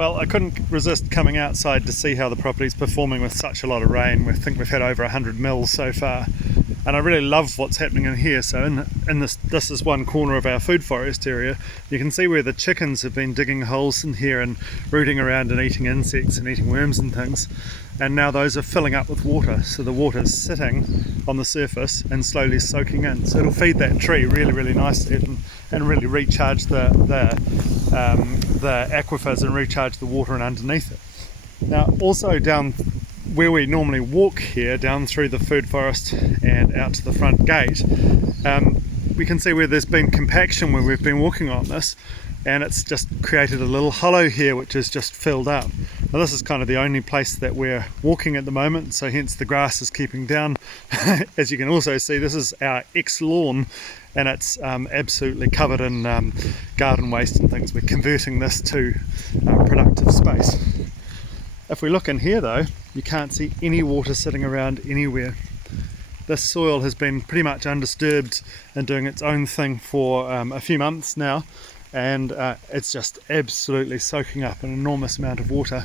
Well, I couldn't resist coming outside to see how the property's performing with such a lot of rain. We think we've had over 100 mils so far, and I really love what's happening in here. So in this is one corner of our food forest area. You can see where the chickens have been digging holes in here and rooting around and eating insects and eating worms and things, and now those are filling up with water, so the water's sitting on the surface and slowly soaking in, so it'll feed that tree really nicely and really recharge the aquifers and recharge the water and underneath it. Now also down where we normally walk here, down through the food forest and out to the front gate, we can see where there's been compaction when we've been walking on this, and it's just created a little hollow here which is just filled up. Now this is kind of the only place that we're walking at the moment, so hence the grass is keeping down. As you can also see, this is our ex-lawn, and it's absolutely covered in garden waste and things. We're converting this to productive space. If we look in here though, you can't see any water sitting around anywhere. This soil has been pretty much undisturbed and doing its own thing for a few months now, and it's just absolutely soaking up an enormous amount of water.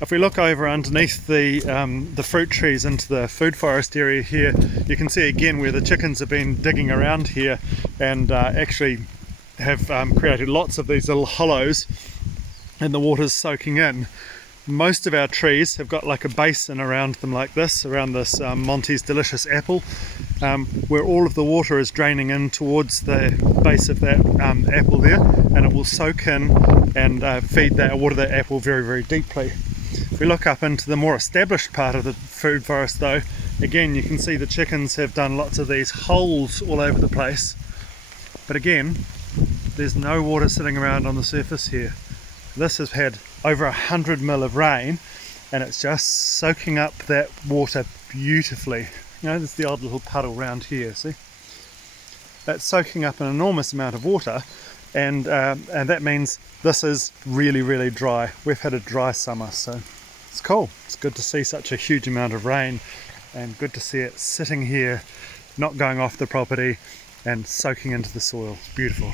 If we look over underneath the fruit trees into the food forest area here, you can see again where the chickens have been digging around here and actually have created lots of these little hollows, and the water's soaking in. Most of our trees have got like a basin around them like this, around this Monty's Delicious apple, where all of the water is draining in towards the base of that apple there, and it will soak in and water that apple very deeply. If we look up into the more established part of the food forest though, again you can see the chickens have done lots of these holes all over the place, but again there's no water sitting around on the surface here. This has had over 100 mil of rain, and it's just soaking up that water beautifully. You know, there's the odd little puddle around here, see? That's soaking up an enormous amount of water, and that means this is really dry. We've had a dry summer, so it's cool. It's good to see such a huge amount of rain, and good to see it sitting here, not going off the property and soaking into the soil. It's beautiful.